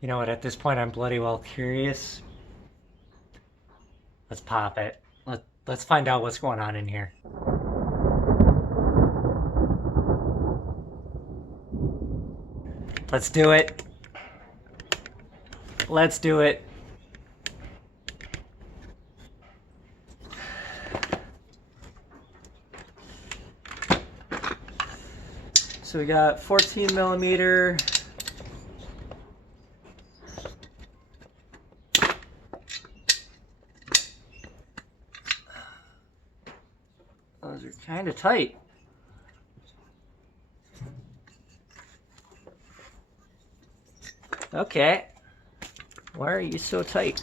You know what, at this point I'm bloody well curious. Let's pop it. Let's find out what's going on in here. Let's do it. Let's do it. So we got 14 millimeter. Those are kind of tight. Okay. Why are you so tight?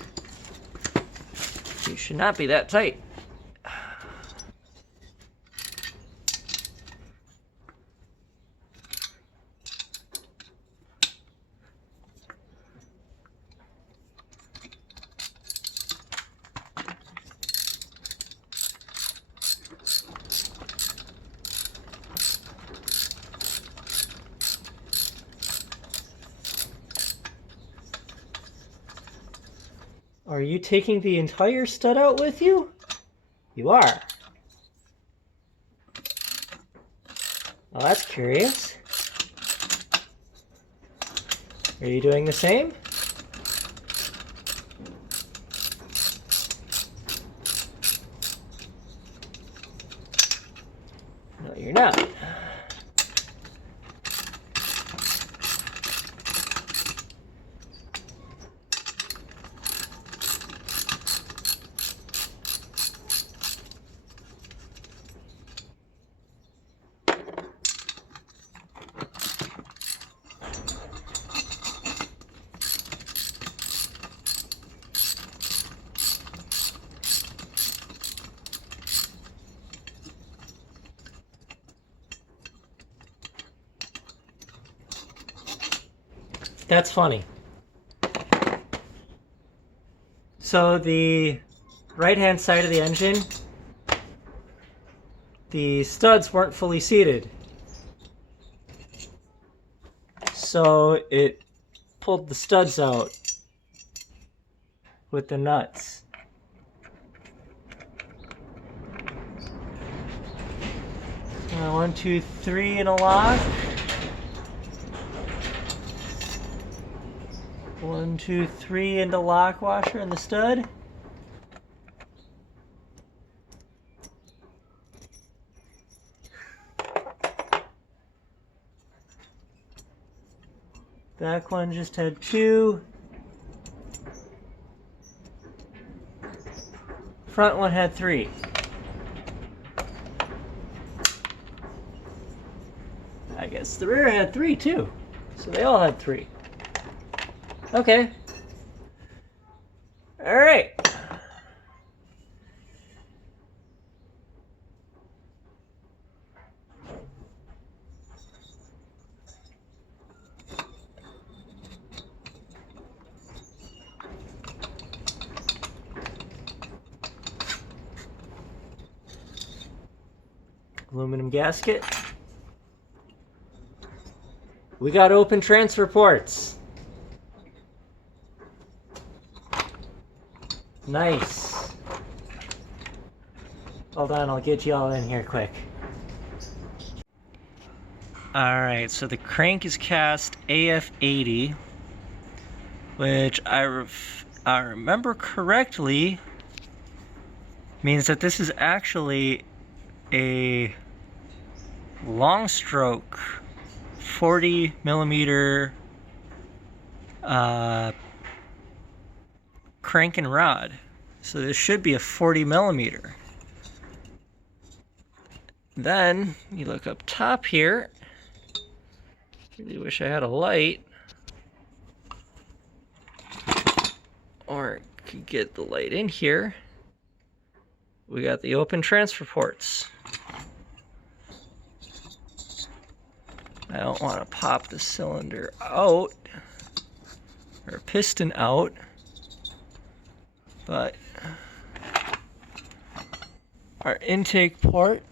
You should not be that tight. Are you taking the entire stud out with you? You are. Well, that's curious. Are you doing the same? No, you're not. That's funny. So the right-hand side of the engine, the studs weren't fully seated. So it pulled the studs out with the nuts. One, two, three in a lock. 1, 2, 3 into lock washer in the stud. Back one just had 2. Front one had 3. I guess the rear had 3 too. So they all had 3. Okay. All right. Aluminum gasket. We got open transfer ports. Nice. Hold on, I'll get you all in here quick. Alright, so the crank is cast AF80, which I remember correctly means that this is actually a long stroke 40 millimeter crank and rod. So this should be a 40 millimeter. Then you look up top here. Really wish I had a light, or could get the light in here. We got the open transfer ports. I don't want to pop the cylinder out or piston out, but our intake port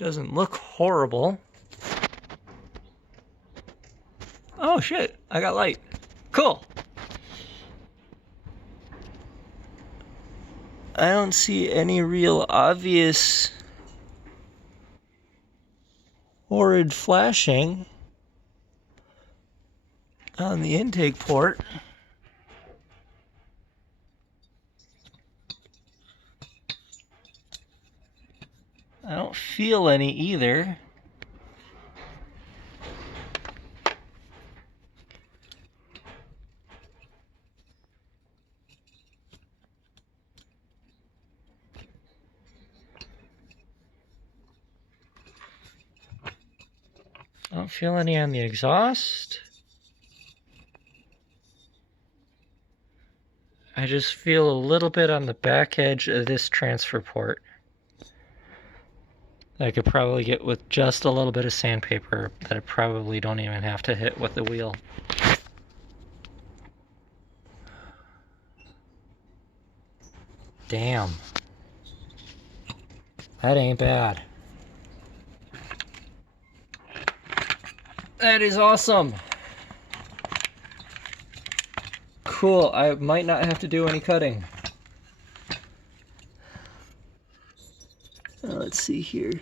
Doesn't look horrible. Oh shit, I got light. Cool. I don't see any real obvious horrid flashing on the intake port. I don't feel any either. I don't feel any on the exhaust. I just feel a little bit on the back edge of this transfer port. I could probably get with just a little bit of sandpaper that I probably don't even have to hit with the wheel. Damn. That ain't bad. That is awesome. Cool, I might not have to do any cutting. Let's see here.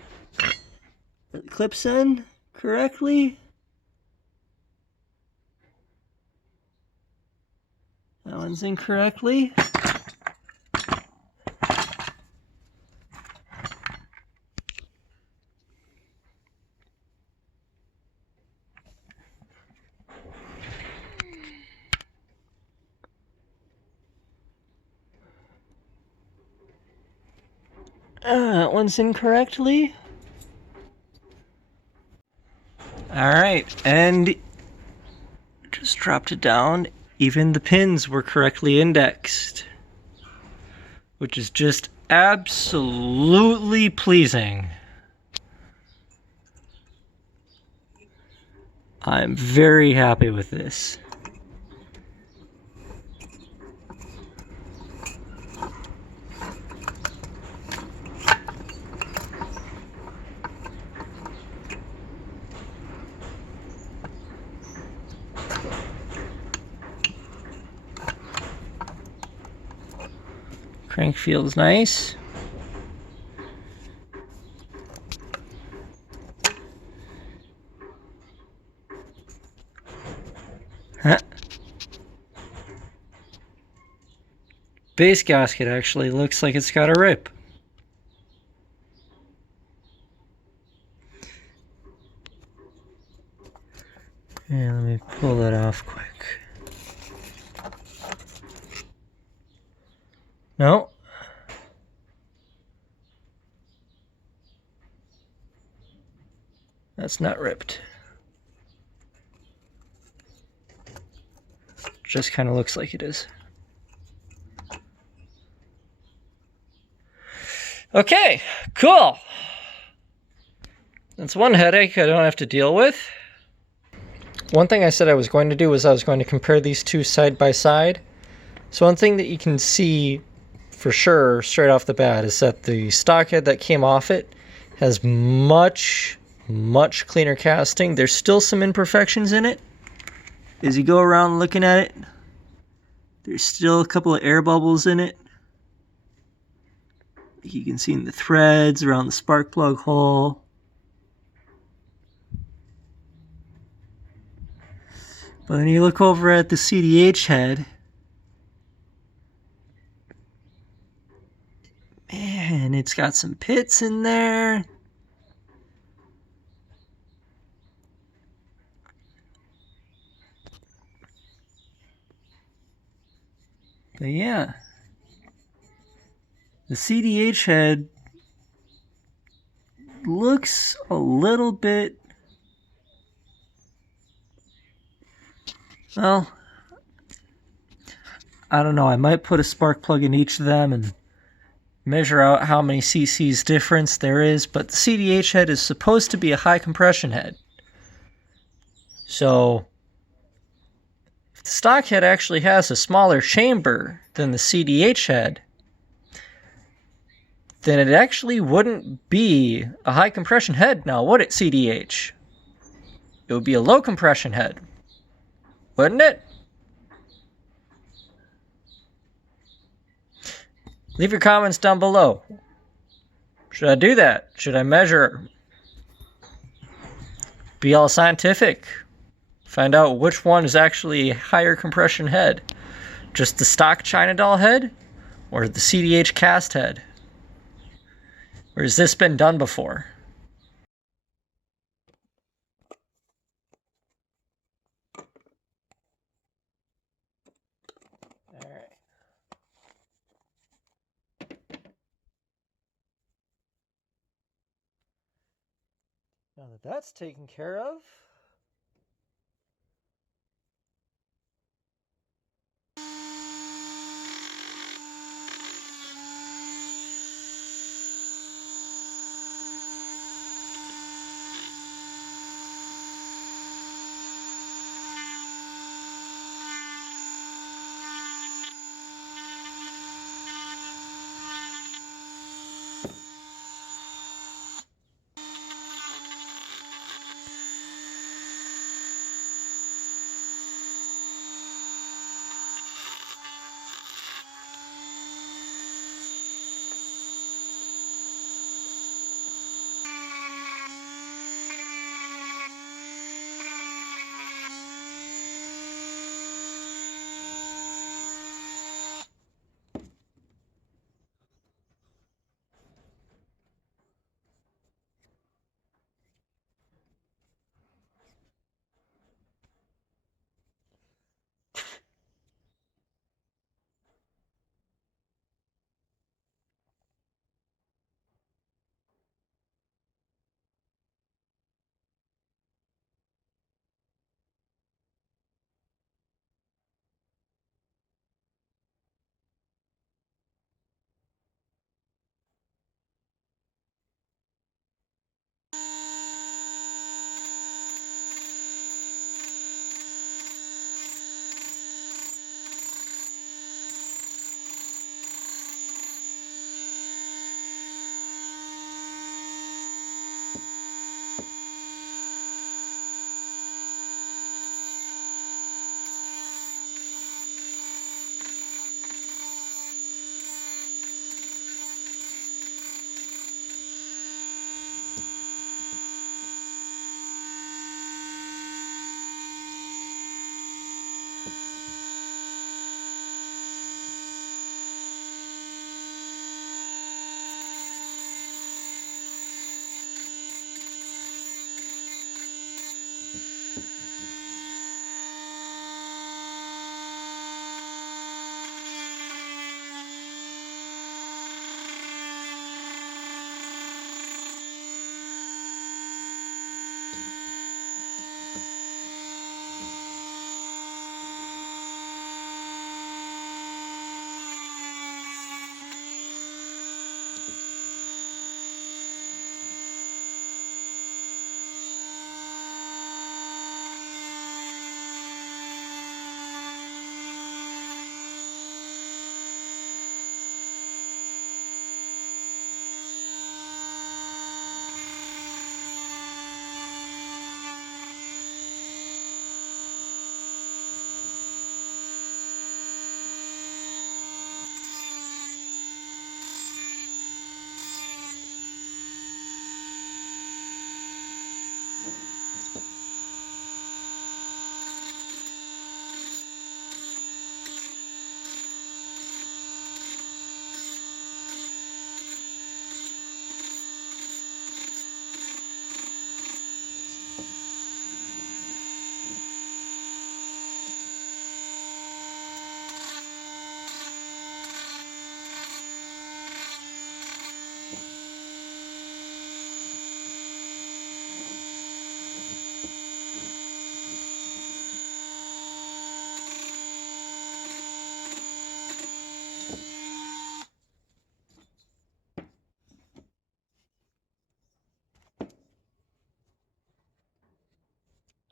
Are the clips in correctly? That one's in correctly. That one's incorrectly. Alright, and just dropped it down. Even the pins were correctly indexed, which is just absolutely pleasing. I'm very happy with this. Crank feels nice. Huh. Base gasket actually looks like it's got a rip. Yeah, let me pull that off quick. No. That's not ripped. Just kind of looks like it is. Okay, cool. That's one headache I don't have to deal with. One thing I said I was going to do was I was going to compare these two side by side. So one thing that you can see for sure straight off the bat is that the stock head that came off it has much cleaner casting. There's still some imperfections in it. As you go around looking at it, there's still a couple of air bubbles in it. You can see in the threads around the spark plug hole. But then you look over at the CDH head, man, it's got some pits in there. But yeah, the CDH head looks a little bit, well, I don't know, I might put a spark plug in each of them and measure out how many cc's difference there is, but the CDH head is supposed to be a high compression head. So if the stock head actually has a smaller chamber than the CDH head, then it actually wouldn't be a high compression head now, would it, CDH? It would be a low compression head, wouldn't it? Leave your comments down below. Should I do that? Should I measure? Be all scientific. Find out which one is actually a higher compression head. Just the stock China doll head? Or the CDH cast head? Or has this been done before? Alright. Now that that's taken care of,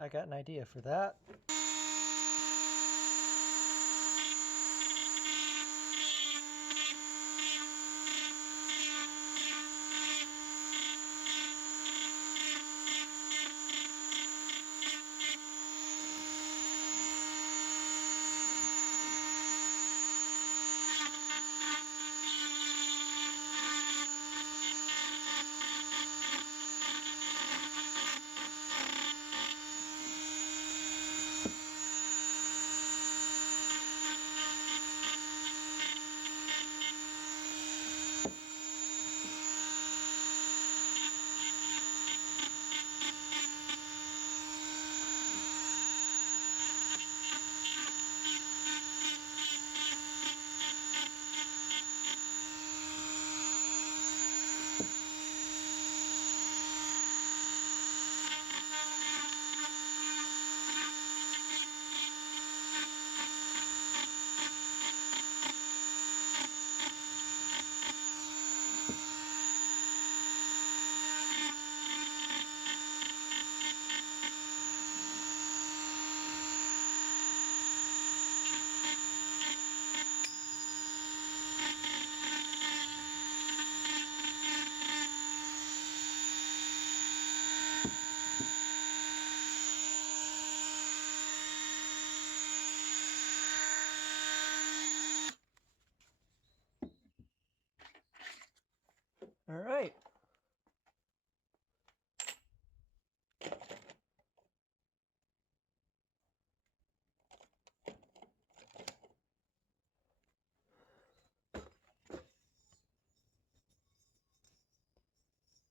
I got an idea for that.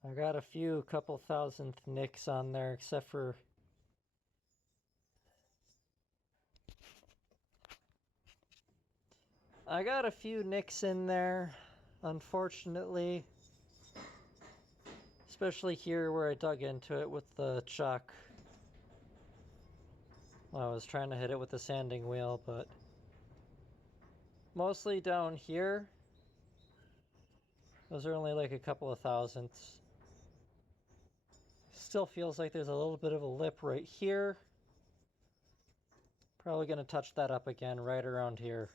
I got a few couple thousandth nicks on there, except for I got a few nicks in there, unfortunately. Especially here where I dug into it with the chuck. I was trying to hit it with the sanding wheel, but mostly down here. Those are only like a couple of thousandths. Still feels like there's a little bit of a lip right here. Probably going to touch that up again right around here.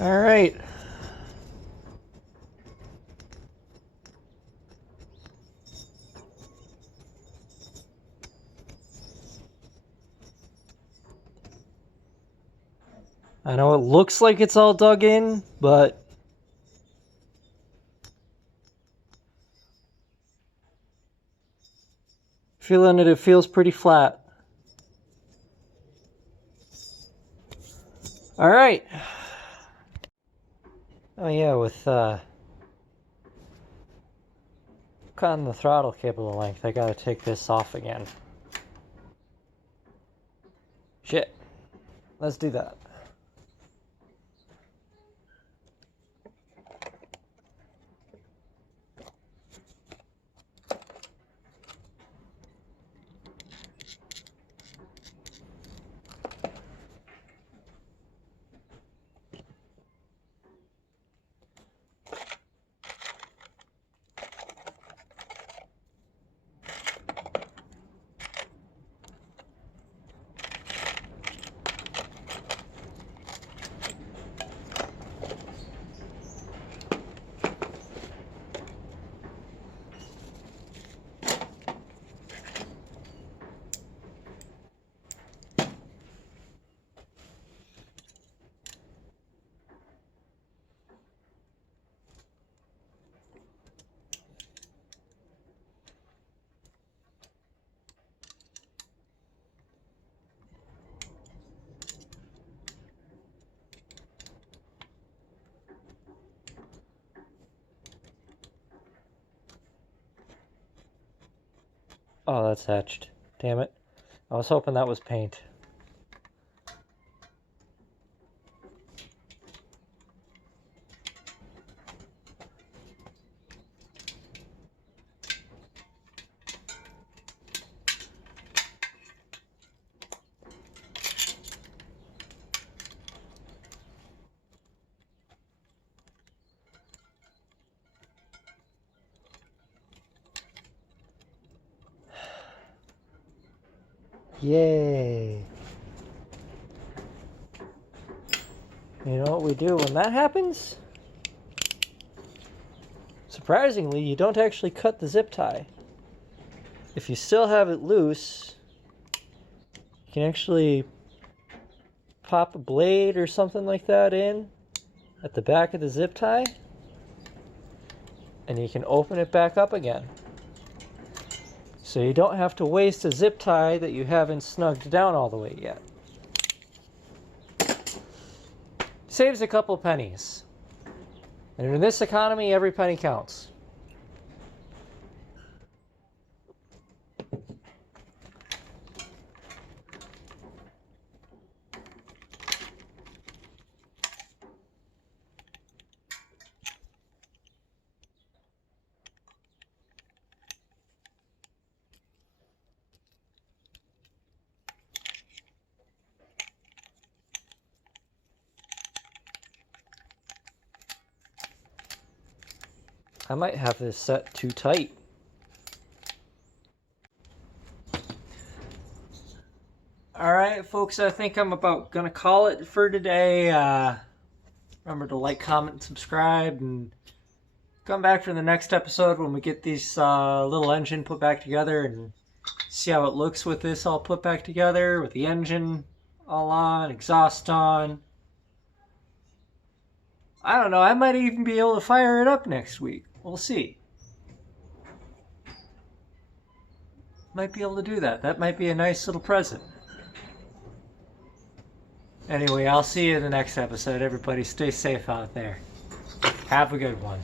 All right. I know it looks like it's all dug in, but feeling it feels pretty flat. All right. Oh yeah, with cutting the throttle cable length, I gotta take this off again. Shit. Let's do that. Oh, that's etched. Damn it. I was hoping that was paint. Yay. You know what we do when that happens? Surprisingly, you don't actually cut the zip tie. If you still have it loose, you can actually pop a blade or something like that in at the back of the zip tie, and you can open it back up again. So you don't have to waste a zip tie that you haven't snugged down all the way yet. Saves a couple pennies. And in this economy, every penny counts. I might have this set too tight. Alright, folks, I think I'm about gonna call it for today. Remember to like, comment, and subscribe, and come back for the next episode when we get this little engine put back together and see how it looks with this all put back together, with the engine all on, exhaust on. I don't know, I might even be able to fire it up next week. We'll see. Might be able to do that. That might be a nice little present. Anyway, I'll see you in the next episode. Everybody stay safe out there. Have a good one.